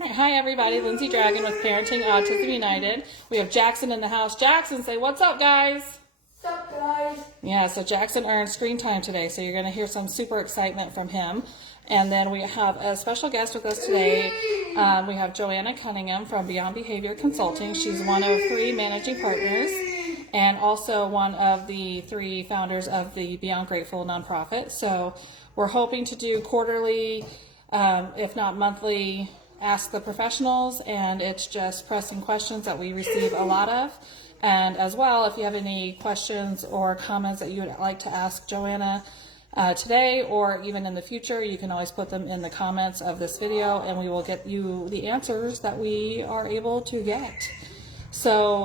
Hi everybody, Lindsay Dragon with Parenting Autism United. We have Jackson in the house. Jackson, say what's up, guys? What's up, guys? Yeah, so Jackson earned screen time today, so you're going to hear some super excitement from him. And then we have a special guest with us today. We have Joanna Cunningham from Beyond Behavior Consulting. She's one of 3 managing partners and also one of the 3 founders of the Beyond Grateful nonprofit. So we're hoping to do quarterly, if not monthly, Ask the Professionals, and it's just pressing questions that we receive a lot of. And as well, if you have any questions or comments that you would like to ask Joanna today or even in the future, you can always put them in the comments of this video and we will get you the answers that we are able to get. So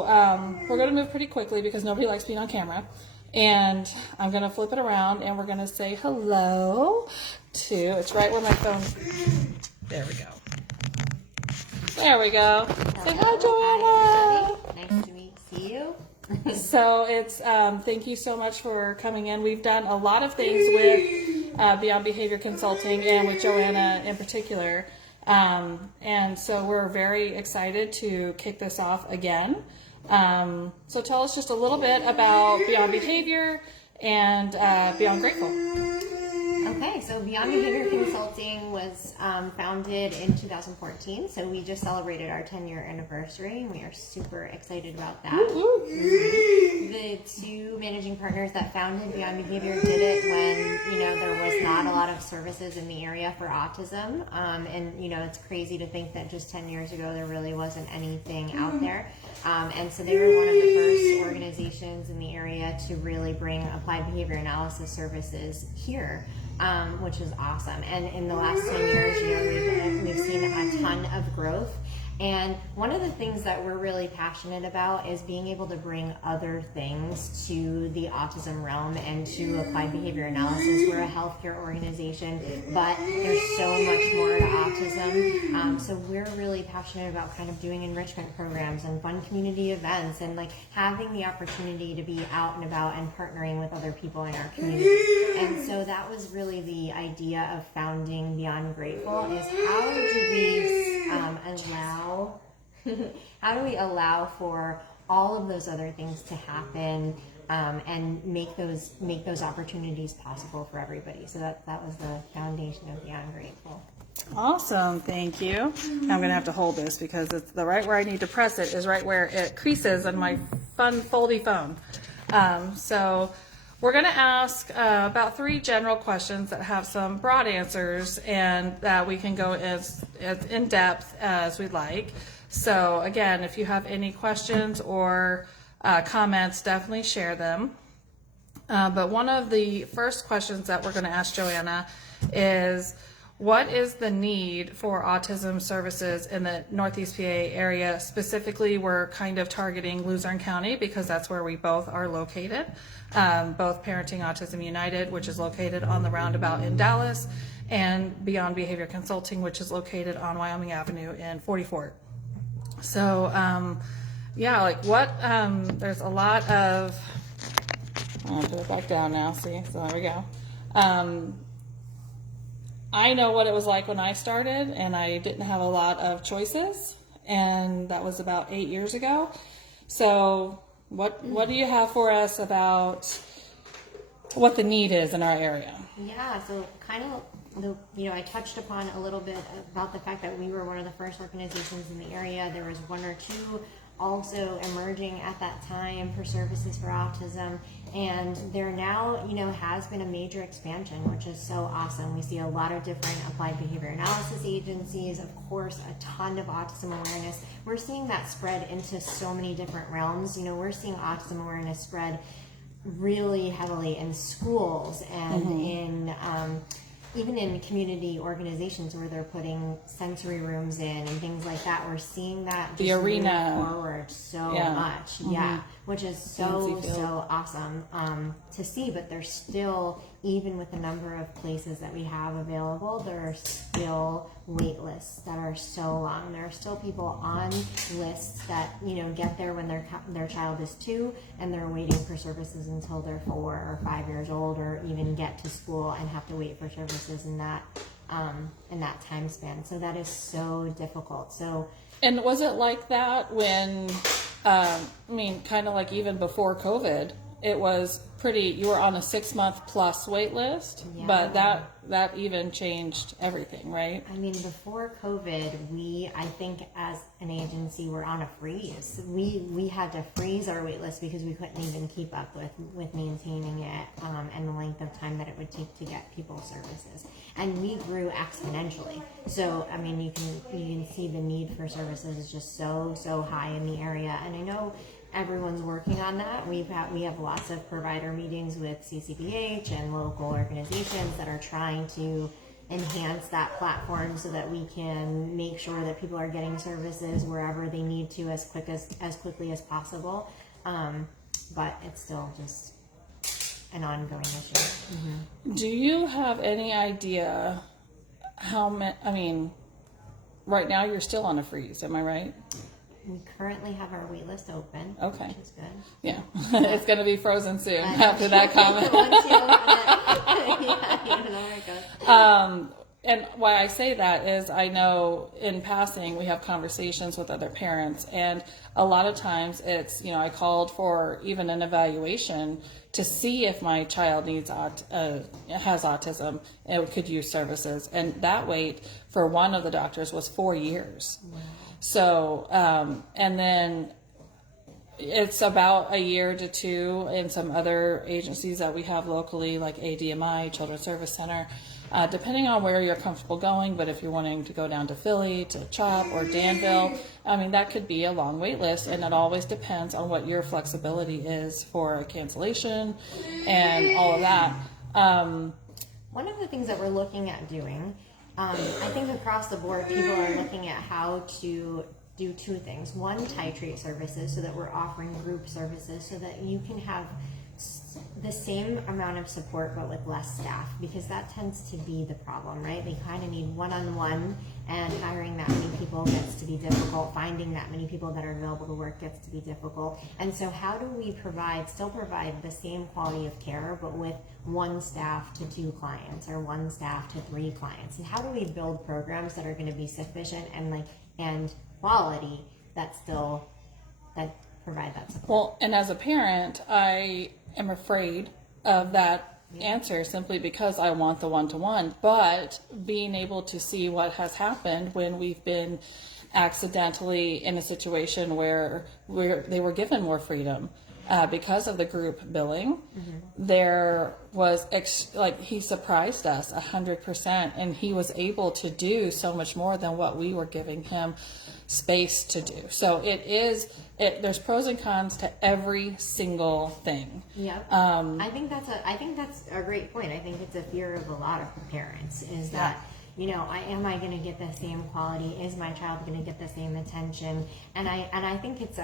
we're going to move pretty quickly because nobody likes being on camera. And I'm going to flip it around and we're going to say hello to, it's right where my phone, there we go. There we go. Say hi, Joanna. Hi, nice to see you. So it's thank you so much for coming in. We've done a lot of things with Beyond Behavior Consulting and with Joanna in particular. And so we're very excited to kick this off again. So tell us just a little bit about Beyond Behavior and Beyond Grateful. Okay, so Beyond Behavior Consulting was founded in 2014, so we just celebrated our 10-year anniversary, and we are super excited about that. Mm-hmm. The 2 managing partners that founded Beyond Behavior did it when, there was not a lot of services in the area for autism, and, it's crazy to think that just 10 years ago there really wasn't anything out there. And so they were one of the first organizations in the area to really bring applied behavior analysis services here. Which is awesome. And in the last 10 years, we've seen a ton of growth. And one of the things that we're really passionate about is being able to bring other things to the autism realm and to applied behavior analysis. We're a healthcare organization, but there's so much more to autism. So we're really passionate about kind of doing enrichment programs and fun community events and like having the opportunity to be out and about and partnering with other people in our community. And so that was really the idea of founding Beyond Grateful is how do we allow for all of those other things to happen and make those opportunities possible for everybody. So that was the foundation of Beyond Grateful. Awesome, thank you. I'm going to have to hold this because it's the right where I need to press it is right where it creases on my fun foldy phone. So we're going to ask about 3 general questions that have some broad answers and that we can go as in depth as we'd like. So again, if you have any questions or comments, definitely share them. But one of the first questions that we're going to ask Joanna is, what is the need for autism services in the Northeast PA area? Specifically, we're kind of targeting Luzerne County because that's where we both are located. Both Parenting Autism United, which is located on the roundabout in Dallas, and Beyond Behavior Consulting, which is located on Wyoming Avenue in 44. So, there's a lot of, I'll put it back down now, see, so there we go. I know what it was like when I started, and I didn't have a lot of choices, and that was about 8 years ago. So what do you have for us about what the need is in our area? Yeah, so kind of, I touched upon a little bit about the fact that we were one of the first organizations in the area. There was 1 or 2 also emerging at that time for services for autism, and there now has been a major expansion, which is so awesome. We see a lot of different applied behavior analysis agencies, of course a ton of autism awareness. We're seeing that spread into so many different realms. We're seeing autism awareness spread really heavily in schools and in even in community organizations where they're putting sensory rooms in and things like that. We're seeing that the arena move forward so much, which is so awesome to see. But there's still, even with the number of places that we have available, there are still wait lists that are so long. There are still people on lists that get there when their child is 2 and they're waiting for services until they're 4 or 5 years old, or even get to school and have to wait for services, and that in that time span. So that is so difficult. So, and was it like that when, I mean, kind of like even before COVID, it was pretty, you were on a 6-month plus wait list, Yeah. but that even changed everything, right? I mean, before COVID, I think as an agency, we're on a freeze. We had to freeze our wait list because we couldn't even keep up with maintaining it, and the length of time that it would take to get people services. And we grew exponentially. So, I mean, you can see the need for services is just so high in the area. And I know everyone's working on that. We have lots of provider meetings with CCBH and local organizations that are trying to enhance that platform so that we can make sure that people are getting services wherever they need to as quickly as possible. But it's still just an ongoing issue. Mm-hmm. Do you have any idea how many, I mean, right now you're still on a freeze, am I right? We currently have our wait list open. Okay. Which is good. Yeah. It's going to be frozen soon after that comment. You know where it goes. And why I say that is I know in passing we have conversations with other parents, and a lot of times it's, you know, I called for even an evaluation to see if my child has autism and could use services, and that wait for one of the doctors was 4 years. Wow. So and then it's about a year to 2 in some other agencies that we have locally, like ADMI, Children's Service Center, depending on where you're comfortable going. But if you're wanting to go down to Philly, to CHOP or Danville, I mean, that could be a long wait list, and it always depends on what your flexibility is for cancellation and all of that. One of the things that we're looking at doing, I think across the board, people are looking at how to do 2 things. One, titrate services, so that we're offering group services so that you can have the same amount of support but with less staff, because that tends to be the problem, right? They kind of need one-on-one, and hiring that many people gets to be difficult. Finding that many people that are available to work gets to be difficult. And so how do we still provide the same quality of care but with 1 staff to 2 clients or 1 staff to 3 clients? And how do we build programs that are going to be sufficient and quality that provide that support? Well, and as a parent, I am afraid of that answer simply because I want the one-to-one, but being able to see what has happened when we've been accidentally in a situation where they were given more freedom because of the group billing. There was he surprised us 100%, and he was able to do so much more than what we were giving him space to do. So there's pros and cons to every single thing. Yeah. I think that's a great point. I think it's a fear of a lot of parents is that, you know, am I going to get the same quality? Is my child going to get the same attention? And I think it's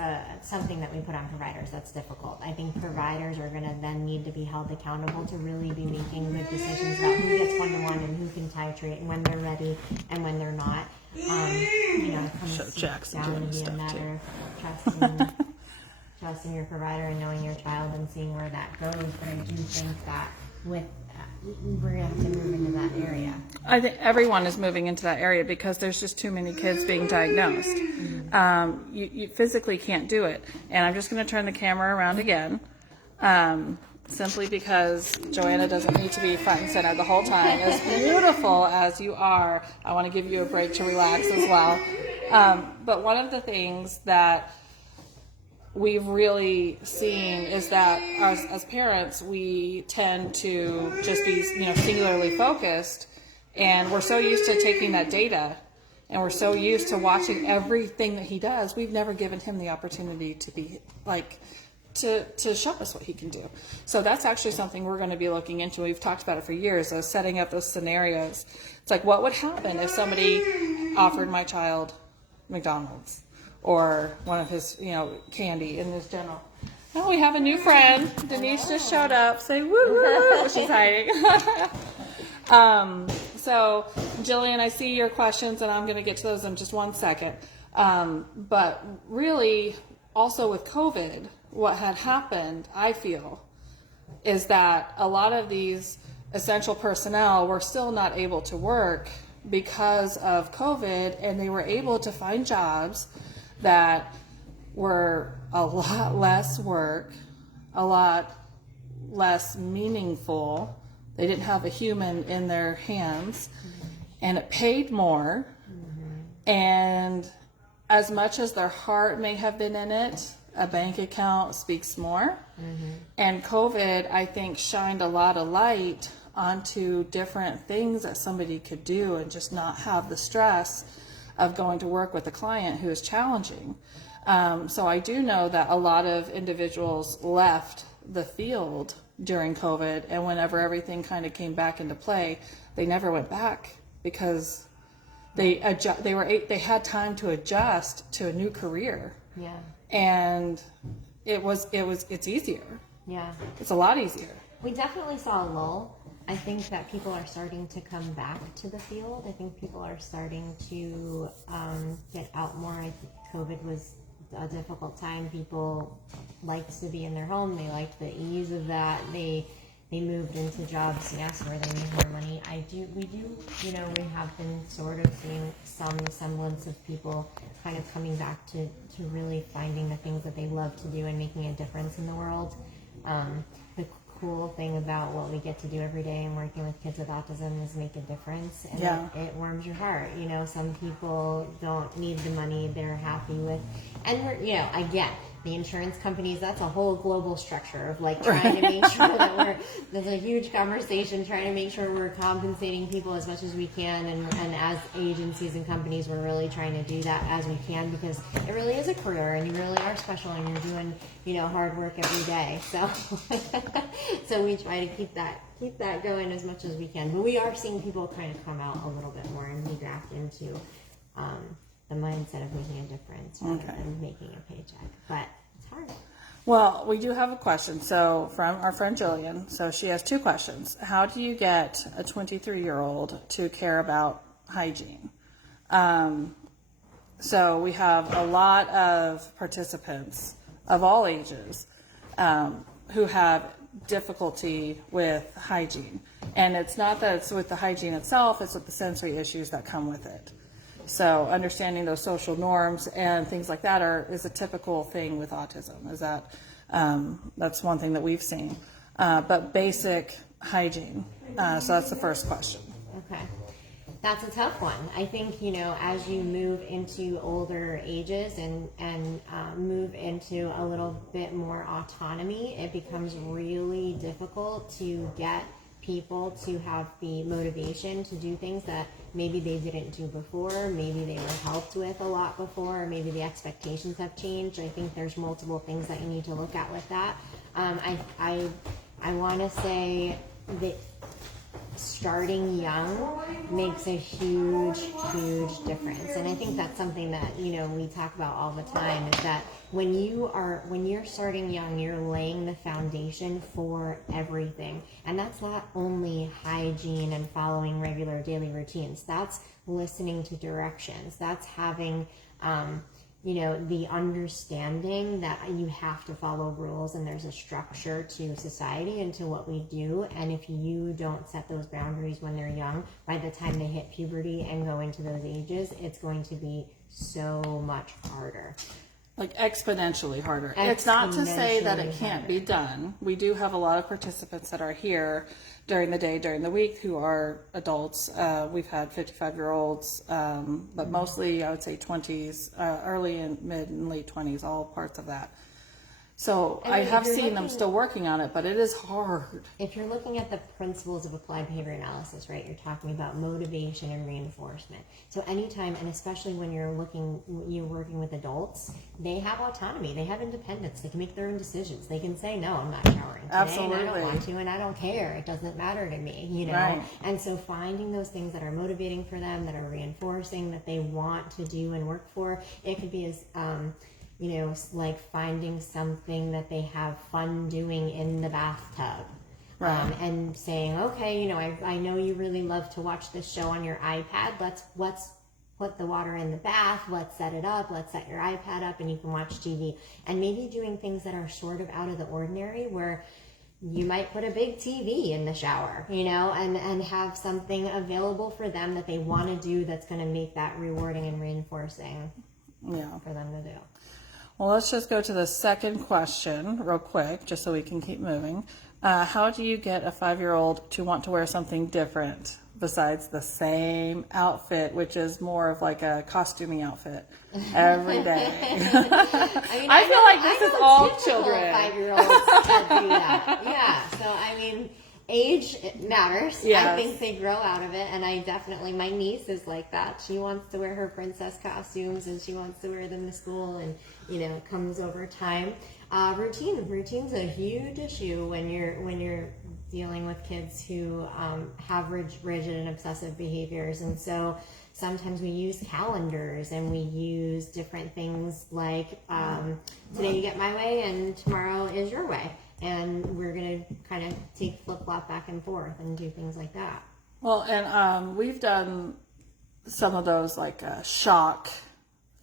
something that we put on providers that's difficult. I think providers are going to then need to be held accountable to really be making good decisions about who gets one-to-one and who can titrate and when they're ready and when they're not. You know, it comes down to be a matter of trusting your provider and knowing your child and seeing where that goes. But I do think that we're going to have to move into that area. I think everyone is moving into that area because there's just too many kids being diagnosed. You physically can't do it. And I'm just going to turn the camera around again, simply because Joanna doesn't need to be front and center the whole time. As beautiful as you are, I want to give you a break to relax as well. But one of the things that we've really seen is that as parents, we tend to just be, you know, singularly focused, and we're so used to taking that data, and we're so used to watching everything that he does. We've never given him the opportunity to be to show us what he can do. So that's actually something we're going to be looking into. We've talked about it for years, as setting up those scenarios. It's like, what would happen if somebody offered my child McDonald's or one of his, you know, candy in this general. Oh, we have a new friend. Denise just showed up. Say woo woo. She's hiding. So Jillian, I see your questions, and I'm going to get to those in just 1 second. But really, also with COVID, what had happened, I feel, is that a lot of these essential personnel were still not able to work because of COVID, and they were able to find jobs that were a lot less work, a lot less meaningful. They didn't have a human in their hands, and it paid more. And as much as their heart may have been in it, a bank account speaks more. And COVID, I think, shined a lot of light onto different things that somebody could do and just not have the stress of going to work with a client who is challenging. So I do know that a lot of individuals left the field during COVID, and whenever everything kind of came back into play, they never went back because they had time to adjust to a new career. Yeah. And it's easier. Yeah. It's a lot easier. We definitely saw a lull. I think that people are starting to come back to the field. I think people are starting to get out more. I think COVID was a difficult time. People liked to be in their home. They liked the ease of that. They moved into jobs, yes, where they made more money. We have been sort of seeing some semblance of people kind of coming back to really finding the things that they love to do and making a difference in the world. The cool thing about what we get to do every day and working with kids with autism is make a difference, and it warms your heart. Some people don't need the money; they're happy with, and again, the insurance companies, that's a whole global structure of trying to make sure that there's a huge conversation trying to make sure we're compensating people as much as we can, and as agencies and companies, we're really trying to do that as we can, because it really is a career and you really are special and you're doing hard work every day. So we try to keep that going as much as we can, but we are seeing people kind of come out a little bit more and redraft into the mindset of making a difference rather than making a paycheck. But it's hard. Well, we do have a question. So from our friend Jillian. So she has two questions. How do you get a 23-year-old to care about hygiene? So we have a lot of participants of all ages who have difficulty with hygiene. And it's not that it's with the hygiene itself, it's with the sensory issues that come with it. So understanding those social norms and things like that is a typical thing with autism. Is that that's one thing that we've seen. But basic hygiene. So that's the first question. Okay. That's a tough one. I think, as you move into older ages and move into a little bit more autonomy, it becomes really difficult to get people to have the motivation to do things that maybe they didn't do before, maybe they were helped with a lot before, or maybe the expectations have changed. I think there's multiple things that you need to look at with that. I want to say that starting young makes a huge difference, and I think that's something that we talk about all the time, is that when you're starting young, you're laying the foundation for everything. And that's not only hygiene and following regular daily routines, that's listening to directions, that's having the understanding that you have to follow rules and there's a structure to society and to what we do. And if you don't set those boundaries when they're young, by the time they hit puberty and go into those ages, it's going to be so much harder. Like exponentially harder. It's not to say that it can't be done. We do have a lot of participants that are here during the day, during the week, who are adults. We've had 55-year-olds, but mostly I would say 20s, early and mid and late 20s, all parts of that. So I have seen them still working on it, but it is hard. If you're looking at the principles of applied behavior analysis, right, you're talking about motivation and reinforcement. So anytime, and especially when you're working with adults, they have autonomy, they have independence, they can make their own decisions. They can say, no, I'm not showering today, Absolutely. and I don't want to, and I don't care. It doesn't matter to me, Right. And so finding those things that are motivating for them, that are reinforcing, that they want to do and work for, it could be as like finding something that they have fun doing in the bathtub. Right. And saying, okay, I know you really love to watch this show on your iPad. Let's put the water in the bath. Let's set it up. Let's set your iPad up and you can watch TV. And maybe doing things that are sort of out of the ordinary, where you might put a big TV in the shower, you know, and have something available for them that they want to do that's going to make that rewarding and reinforcing for them to do. Well, let's just go to the second question real quick, just so we can keep moving. How do you get a 5-year-old to want to wear something different besides the same outfit, which is more of like a costuming outfit every day? I feel like this is all children. 5-year-olds that do that. Yeah. So, I mean, age matters. Yes. I think they grow out of it. And my niece is like that. She wants to wear her princess costumes and she wants to wear them to school, and, you know, it comes over time. Routine's a huge issue when you're dealing with kids who have rigid and obsessive behaviors. And so sometimes we use calendars and we use different things like today you get my way and tomorrow is your way. And we're going to kind of take flip-flop back and forth and do things like that. Well, and we've done some of those like shock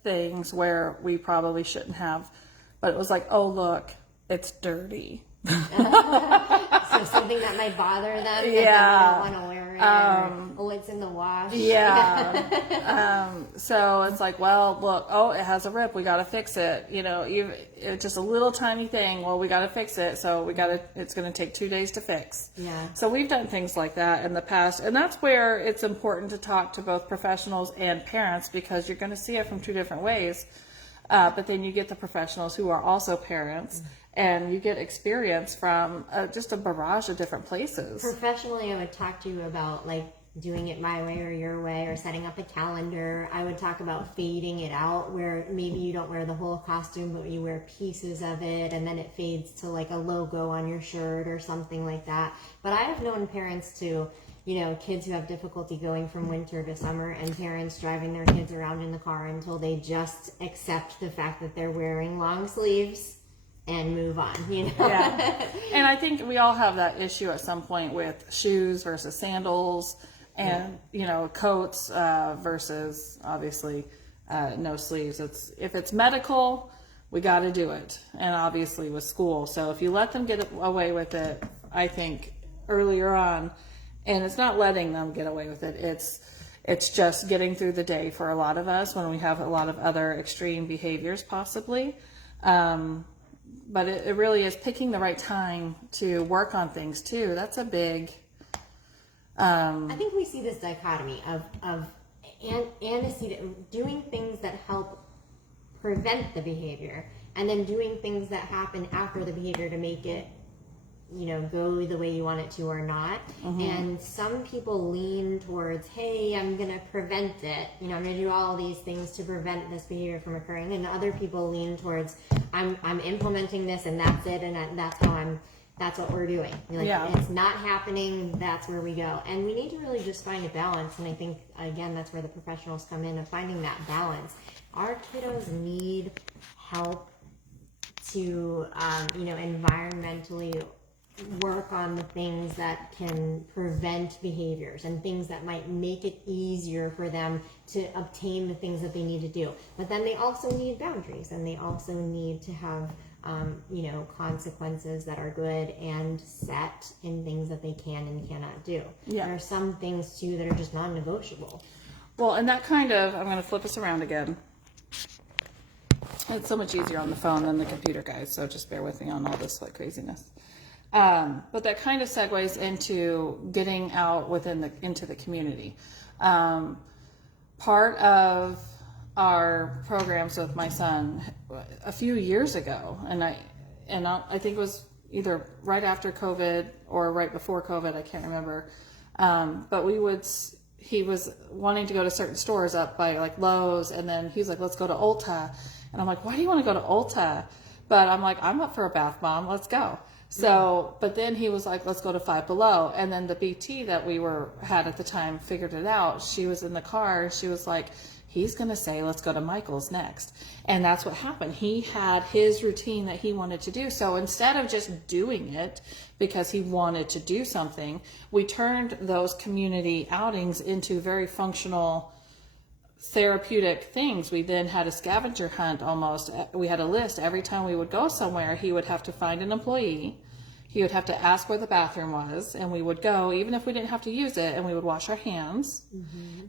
things where we probably shouldn't have. But it was like, oh, look, it's dirty. So something that might bother them, that they don't want to wear it, it's in the wash. Yeah. So it's like, well, look, oh, it has a rip. We got to fix it. You know, it's just a little tiny thing. Well, we got to fix it. So it's going to take 2 days to fix. Yeah. So we've done things like that in the past. And that's where it's important to talk to both professionals and parents, because you're going to see it from two different ways. But then you get the professionals who are also parents, and you get experience from just a barrage of different places. Professionally, I would talk to you about like doing it my way or your way, or setting up a calendar. I would talk about fading it out, where maybe you don't wear the whole costume, but you wear pieces of it, and then it fades to like a logo on your shirt or something like that. But I have known parents to, you know, kids who have difficulty going from winter to summer, and parents driving their kids around in the car until they just accept the fact that they're wearing long sleeves and move on, you know? Yeah. And I think we all have that issue at some point with shoes versus sandals, and, you know, coats versus obviously no sleeves. If it's medical, we got to do it. And obviously with school. So if you let them get away with it, I think earlier on, and it's not letting them get away with it, it's just getting through the day for a lot of us when we have a lot of other extreme behaviors possibly. But it really is picking the right time to work on things too. That's a big... I think we see this dichotomy of antecedent, doing things that help prevent the behavior, and then doing things that happen after the behavior to make it, you know, go the way you want it to or not. Mm-hmm. And some people lean towards, hey, I'm going to prevent it. You know, I'm going to do all these things to prevent this behavior from occurring. And other people lean towards, I'm implementing this and that's it. And that's what we're doing. Like, it's not happening. That's where we go. And we need to really just find a balance. And I think, again, that's where the professionals come in, of finding that balance. Our kiddos need help to, you know, environmentally work on the things that can prevent behaviors and things that might make it easier for them to obtain the things that they need to do. But then they also need boundaries, and they also need to have, you know, consequences that are good and set in things that they can and cannot do. Yeah. There are some things too that are just non-negotiable. Well, and that kind of, I'm going to flip us around again. It's so much easier on the phone than the computer, guys, so just bear with me on all this like craziness. But that kind of segues into getting out into the community. Part of our programs with my son a few years ago, and I think it was either right after COVID or right before COVID, I can't remember. But he was wanting to go to certain stores up by like Lowe's, and then he's like, let's go to Ulta. And I'm like, why do you want to go to Ulta? But I'm like, I'm up for a bath, Mom. Let's go. So, but then he was like, let's go to Five Below. And then the BT that we had at the time figured it out. She was in the car. She was like, he's going to say, let's go to Michael's next. And that's what happened. He had his routine that he wanted to do. So instead of just doing it because he wanted to do something, we turned those community outings into very functional therapeutic things. We then had a scavenger hunt almost. We had a list. Every time we would go somewhere, he would have to find an employee He would have to ask where the bathroom was, and we would go, even if we didn't have to use it, and we would wash our hands.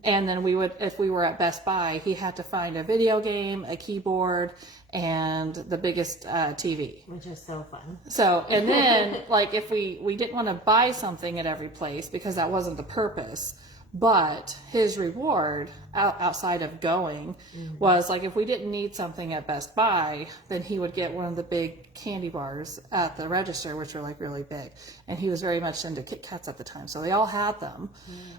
And then we would, if we were at Best Buy, he had to find a video game, a keyboard, and the biggest TV. Which is so fun. So, and then, like, if we didn't want to buy something at every place, because that wasn't the purpose, but his reward outside of going was, like, if we didn't need something at Best Buy, then he would get one of the big candy bars at the register, which were, like, really big. And he was very much into Kit Kats at the time, so they all had them.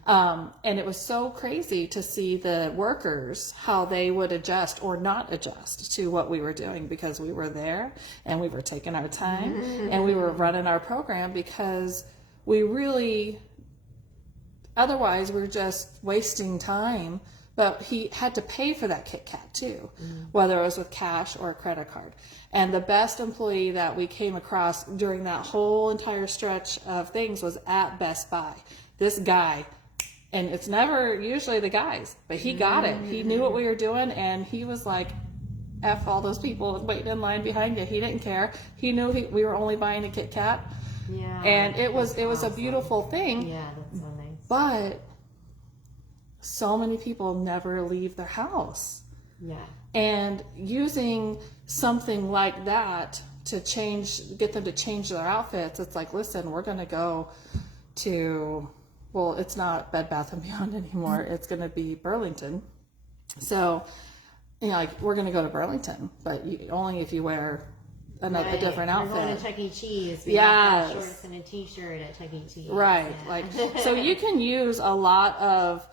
And it was so crazy to see the workers, how they would adjust or not adjust to what we were doing, because we were there and we were taking our time and we were running our program, because we really... Otherwise, we're just wasting time. But he had to pay for that Kit Kat too, whether it was with cash or a credit card. And the best employee that we came across during that whole entire stretch of things was at Best Buy. This guy, and it's never usually the guys, but he got it. He knew what we were doing, and he was like, F all those people waiting in line behind you. He didn't care. He knew we were only buying a Kit Kat. Yeah. And it was a beautiful thing. Yeah, that's so nice. But so many people never leave their house. Yeah. And using something like that to get them to change their outfits, it's like, listen, we're going to go to, well, it's not Bed Bath & Beyond anymore. It's going to be Burlington. So, like, we're going to go to Burlington, but only if you wear a different outfit. We're going to Chuck E. Cheese. Yes. Shorts and a t-shirt at Chuck E. Cheese. Right. Yeah. Like, so you can use a lot of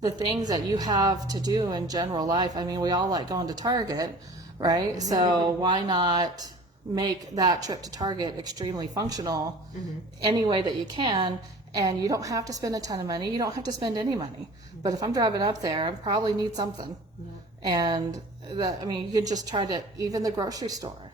the things that you have to do in general life. I mean, we all like going to Target, right? So why not make that trip to Target extremely functional any way that you can? And you don't have to spend a ton of money. You don't have to spend any money. But if I'm driving up there, I probably need something. And you could just try to, even the grocery store.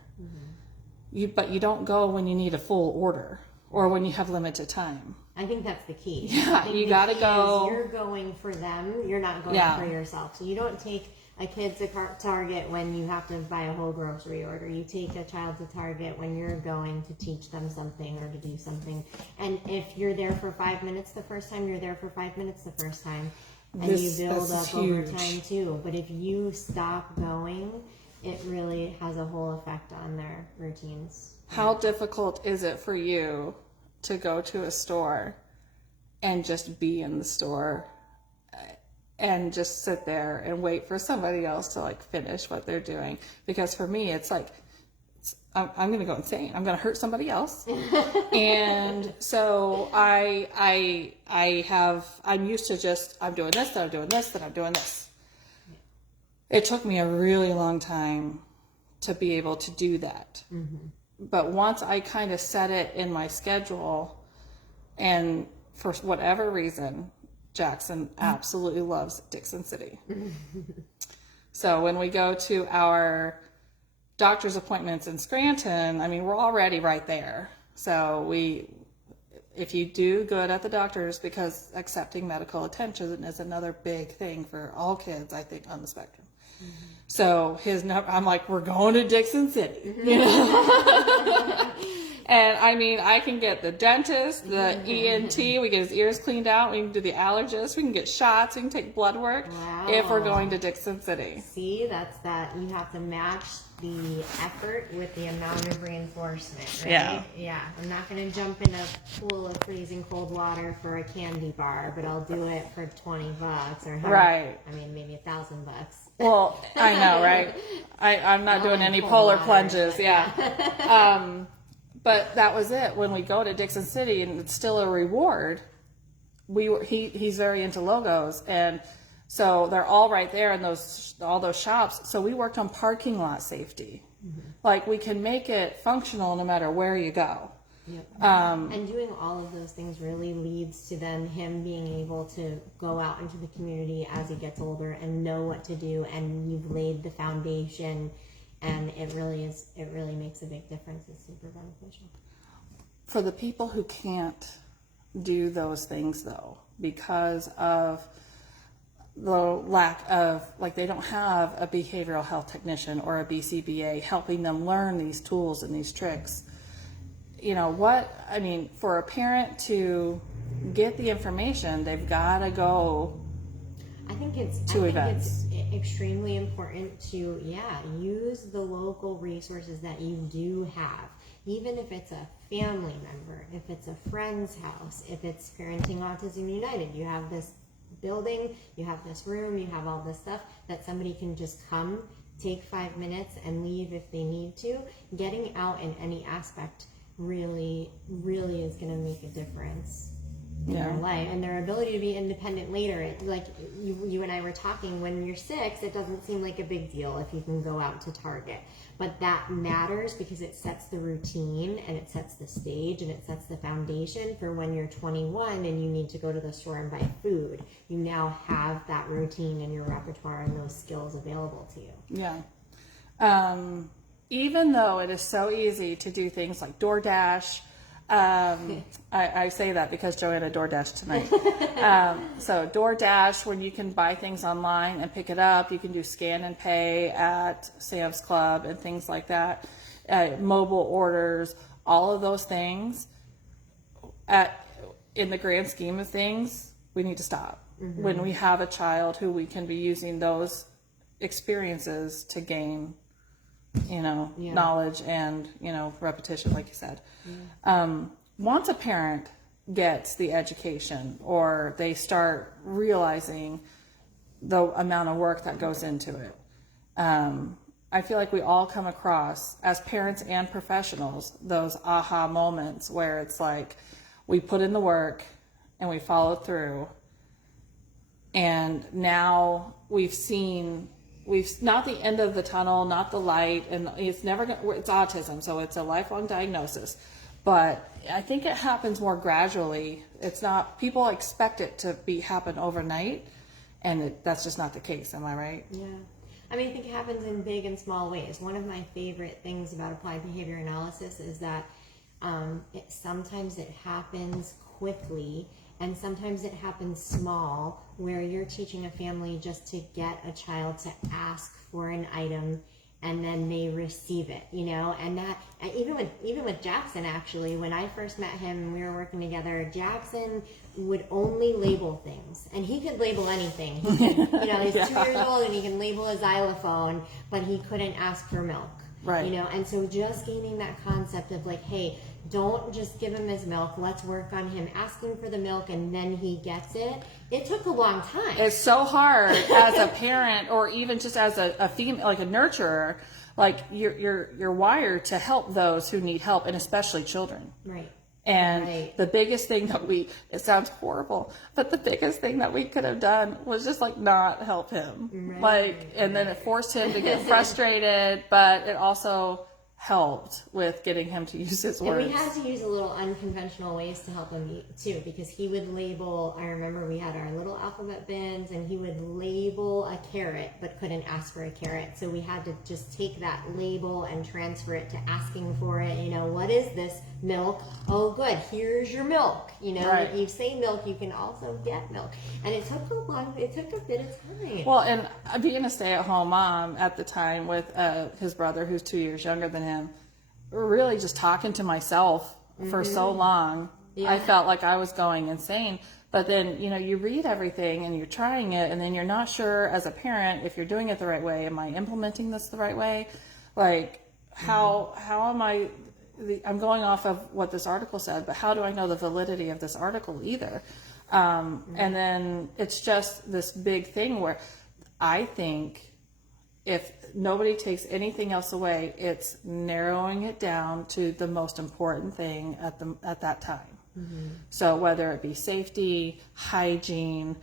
But you don't go when you need a full order or when you have limited time. I think that's the key. Yeah, you gotta go. You're going for them. You're not going for yourself. So you don't take a kid to Target when you have to buy a whole grocery order. You take a child to Target when you're going to teach them something or to do something. And if you're there for 5 minutes the first time, you're there for 5 minutes the first time. And you build up over time too. But if you stop going, it really has a whole effect on their routines. How difficult is it for you to go to a store and just be in the store and just sit there and wait for somebody else to, like, finish what they're doing? Because for me, it's like, I'm going to go insane. I'm going to hurt somebody else. And so I'm used to just, I'm doing this, then I'm doing this, then I'm doing this. It took me a really long time to be able to do that. But once I kind of set it in my schedule, and for whatever reason, Jackson absolutely loves Dixon City. So when we go to our doctor's appointments in Scranton, I mean, we're already right there. So if you do good at the doctor's, because accepting medical attention is another big thing for all kids, I think, on the spectrum. So I'm like, we're going to Dixon City. You know? And I mean, I can get the dentist, the ENT, we get his ears cleaned out, we can do the allergist, we can get shots, we can take blood work if we're going to Dixon City. See, that's that. You have to match the effort with the amount of reinforcement, right? Yeah. I'm not going to jump in a pool of freezing cold water for a candy bar, but I'll do it for $20 or maybe $1,000. Well, I know, right? I'm not doing any polar plunges, but that was it. When we go to Dixon City, and it's still a reward, he's very into logos, and so they're all right there in all those shops. So we worked on parking lot safety. Like, we can make it functional no matter where you go. And doing all of those things really leads to then him being able to go out into the community as he gets older and know what to do, and you've laid the foundation, and it really makes a big difference. It's super beneficial. For the people who can't do those things, though, because of the lack of, like, they don't have a behavioral health technician or a BCBA helping them learn these tools and these tricks, for a parent to get the information, they've got to go I think it's extremely important to use the local resources that you do have, even if it's a family member, if it's a friend's house, if it's Parenting Autism United. You have this building, you have this room, you have all this stuff that somebody can just come, take 5 minutes, and leave if they need to. Getting out in any aspect really is going to make a difference in their life and their ability to be independent later. Like you and I were talking, when you're 6, it doesn't seem like a big deal if you can go out to Target, but that matters because it sets the routine and it sets the stage and it sets the foundation for when you're 21 and you need to go to the store and buy food. You now have that routine in your repertoire and those skills available to you. Even though it is so easy to do things like DoorDash, I say that because Joanna DoorDashed tonight. So DoorDash, when you can buy things online and pick it up, you can do scan and pay at Sam's Club and things like that. Mobile orders, all of those things. In the grand scheme of things, we need to stop. When we have a child who we can be using those experiences to gain knowledge and, repetition, like you said. Once a parent gets the education or they start realizing the amount of work that goes into it, I feel like we all come across, as parents and professionals, those aha moments where it's like we put in the work and we follow through, and now we've not the end of the tunnel, not the light, and it's autism, so it's a lifelong diagnosis. But I think it happens more gradually. It's not, people expect it to happen overnight, and that's just not the case. Am I right? Yeah. I think it happens in big and small ways. One of my favorite things about applied behavior analysis is that sometimes it happens quickly, and sometimes it happens small, where you're teaching a family just to get a child to ask for an item and then they receive it, and that, even with Jackson, actually, when I first met him and we were working together, Jackson would only label things, and he could label anything. He could, he's 2 years old and he can label a xylophone, but he couldn't ask for milk. Right. And so just gaining that concept of like, hey, don't just give him his milk. Let's work on him asking for the milk, and then he gets it. It took a long time. It's so hard as a parent, or even just as a female, like a nurturer. Like you're wired to help those who need help, and especially children. Right. And the biggest thing it sounds horrible, but the biggest thing that we could have done was just like not help him. Right. And then it forced him to get frustrated, but it also helped with getting him to use his words. And we had to use a little unconventional ways to help him too, because he would label, I remember we had our little alphabet bins, and he would label a carrot but couldn't ask for a carrot. So we had to just take that label and transfer it to asking for it. What is this? Milk. Oh, good. Here's your milk. Right. If you say milk, you can also get milk. And it took a bit of time. Well, and being a stay-at-home mom at the time with his brother, who's 2 years younger than him, really just talking to myself for so long, I felt like I was going insane. But then, you read everything and you're trying it, and then you're not sure as a parent if you're doing it the right way. Am I implementing this the right way? Like, how am I... I'm going off of what this article said, but how do I know the validity of this article either? And then it's just this big thing where I think if nobody takes anything else away, it's narrowing it down to the most important thing at that time. So whether it be safety, hygiene,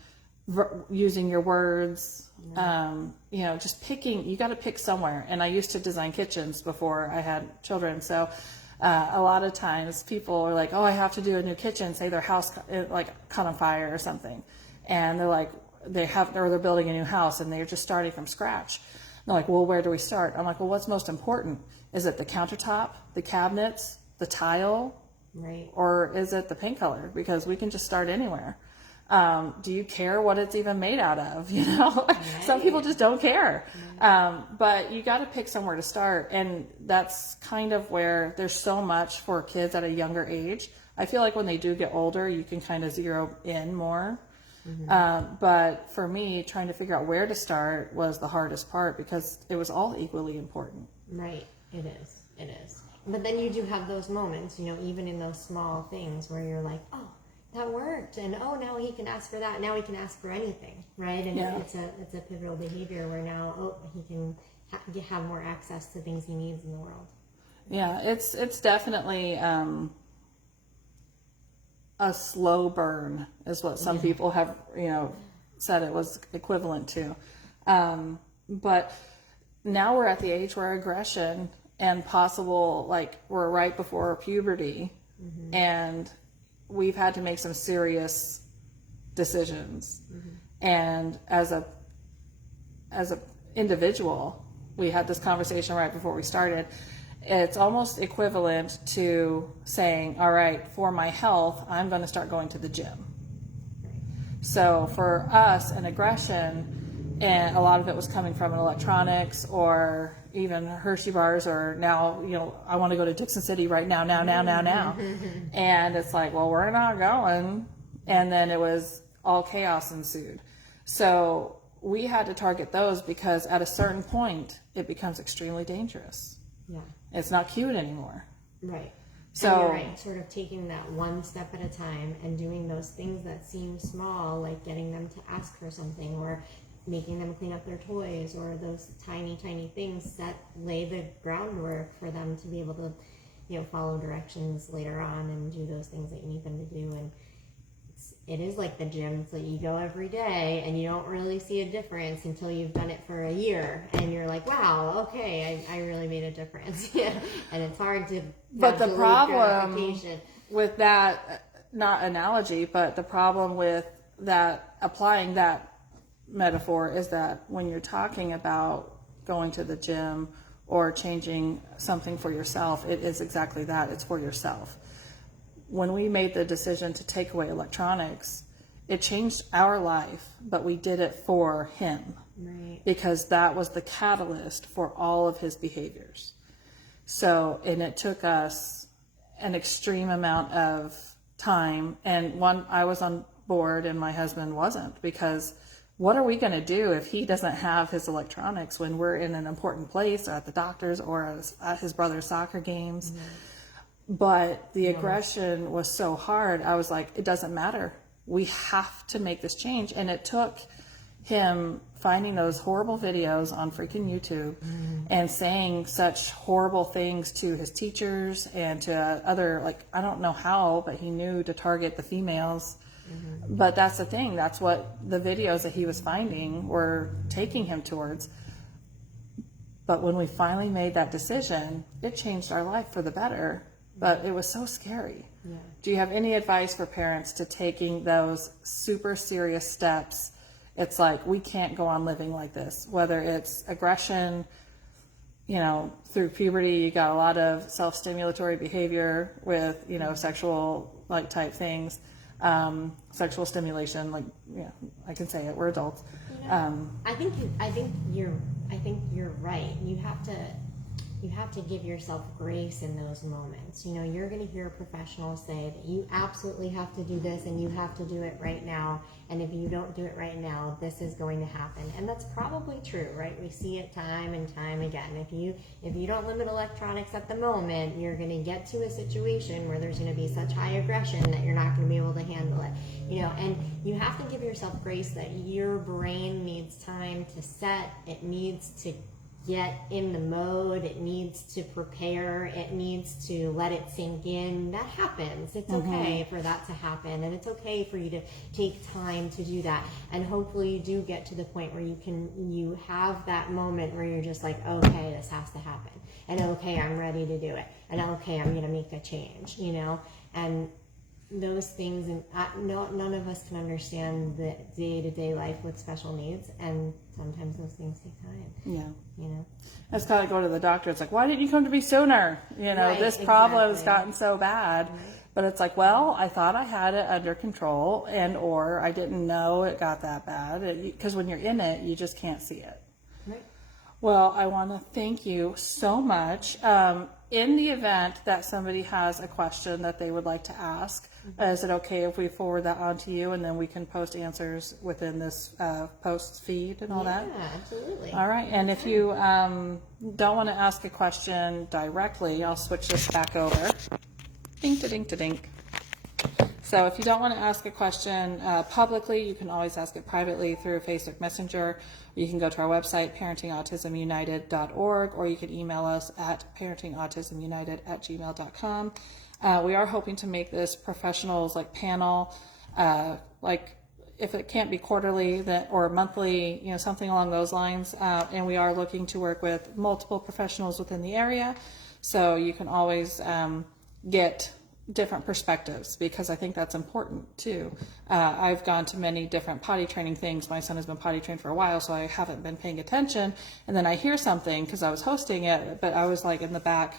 using your words, just picking, you got to pick somewhere. And I used to design kitchens before I had children. So a lot of times people are like, oh, I have to do a new kitchen, say their house like caught on fire or something. And they're like, they're building a new house and they're just starting from scratch. And they're like, well, where do we start? I'm like, well, what's most important? Is it the countertop, the cabinets, the tile? Right. Or is it the paint color? Because we can just start anywhere. Do you care what it's even made out of? Right. Some people just don't care. But you got to pick somewhere to start. And that's kind of where there's so much for kids at a younger age. I feel like when they do get older, you can kind of zero in more. But for me, trying to figure out where to start was the hardest part because it was all equally important. Right. It is. It is. But then you do have those moments, you know, even in those small things where you're like, oh, that worked, and oh, now he can ask for that. Now he can ask for anything, right? And it's a pivotal behavior where now he can have more access to things he needs in the world. Yeah, it's definitely a slow burn is what some people have, you know, said it was equivalent to. But now we're at the age where aggression and possible, like we're right before puberty, and we've had to make some serious decisions. And as a individual, we had this conversation right before we started. It's almost equivalent to saying, all right, for my health, I'm going to start going to the gym. So for us, an aggression, and a lot of it was coming from electronics or even Hershey bars, or now, you know, I want to go to Dixon City right now. And it's like, well, we're not going. And then it was all chaos ensued. So we had to target those because at a certain point, it becomes extremely dangerous. Yeah. It's not cute anymore. Right. So and you're right, sort of taking that one step at a time and doing those things that seem small, like getting them to ask for something or making them clean up their toys, or those tiny things that lay the groundwork for them to be able to, you know, follow directions later on and do those things that you need them to do. And it is like the gym, so you go every day and you don't really see a difference until you've done it for a year and you're like, wow, okay, I really made a difference. And it's hard to but the problem with that, not analogy, but the problem with that, applying that metaphor, is that when you're talking about going to the gym or changing something for yourself, it is exactly that. It's for yourself. When we made the decision to take away electronics, it changed our life, but we did it for him. Right. Because that was the catalyst for all of his behaviors. So, and it took us an extreme amount of time, and I was on board and my husband wasn't, because what are we going to do if he doesn't have his electronics when we're in an important place or at the doctor's or at his brother's soccer games? But the aggression was so hard. I was like, it doesn't matter. We have to make this change. And it took him finding those horrible videos on freaking YouTube and saying such horrible things to his teachers and to other, like, I don't know how, but he knew to target the females. But that's the thing. That's what the videos that he was finding were taking him towards. But when we finally made that decision, it changed our life for the better. But it was so scary. Yeah. Do you have any advice for parents to taking those super serious steps? It's like, we can't go on living like this, whether it's aggression, you know, through puberty, you got a lot of self-stimulatory behavior with, you know, sexual like type things, sexual stimulation, like, yeah, I can say it, we're adults. You know, I think you're right. You have to give yourself grace in those moments. You know, you're going to hear a professional say that you absolutely have to do this and you have to do it right now. And if you don't do it right now, this is going to happen. And that's probably true, right? We see it time and time again. If you don't limit electronics at the moment, you're going to get to a situation where there's going to be such high aggression that you're not going to be able to handle it. You know, and you have to give yourself grace that your brain needs time to set. It needs to get in the mode, it needs to prepare, it needs to let it sink in. That happens. It's okay for that to happen, and it's okay for you to take time to do that. And hopefully you do get to the point where you have that moment where you're just like, okay, this has to happen, and okay, I'm ready to do it, and okay, I'm gonna make a change, you know. And those things, and none of us can understand the day-to-day life with special needs, and sometimes those things take time. Yeah, you know, it's kind of go to the doctor. It's like, why didn't you come to me sooner? You know, right, this problem has gotten so bad. Right. But it's like, well, I thought I had it under control, and or I didn't know it got that bad. Because when you're in it, you just can't see it. Right. Well, I want to thank you so much. In the event that somebody has a question that they would like to ask, is it okay if we forward that on to you and then we can post answers within this post feed and all that? Yeah, absolutely. All right. And if you don't want to ask a question directly, I'll switch this back over. Dink to dink to dink. So if you don't want to ask a question publicly, you can always ask it privately through Facebook Messenger. You can go to our website, parentingautismunited.org, or you can email us at parentingautismunited@gmail.com. We are hoping to make this professionals like panel, like if it can't be quarterly or monthly, you know, something along those lines. And we are looking to work with multiple professionals within the area. So you can always get different perspectives, because I think that's important too. I've gone to many different potty training things. My son has been potty trained for a while, so I haven't been paying attention. And then I hear something because I was hosting it, but I was like in the back,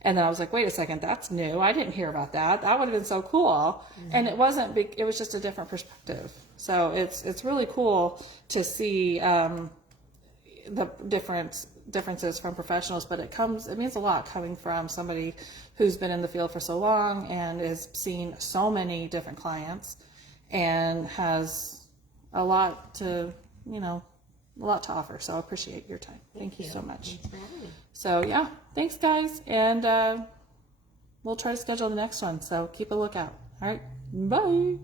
and then I was like, wait a second, that's new. I didn't hear about that. That would have been so cool. And it wasn't big, it was just a different perspective. So it's really cool to see the differences from professionals, but it means a lot coming from somebody who's been in the field for so long and has seen so many different clients and has a lot to offer. So I appreciate your time. Thank you so much. Thanks for having me. So yeah, thanks guys. And we'll try to schedule the next one. So keep a lookout. All right. Bye.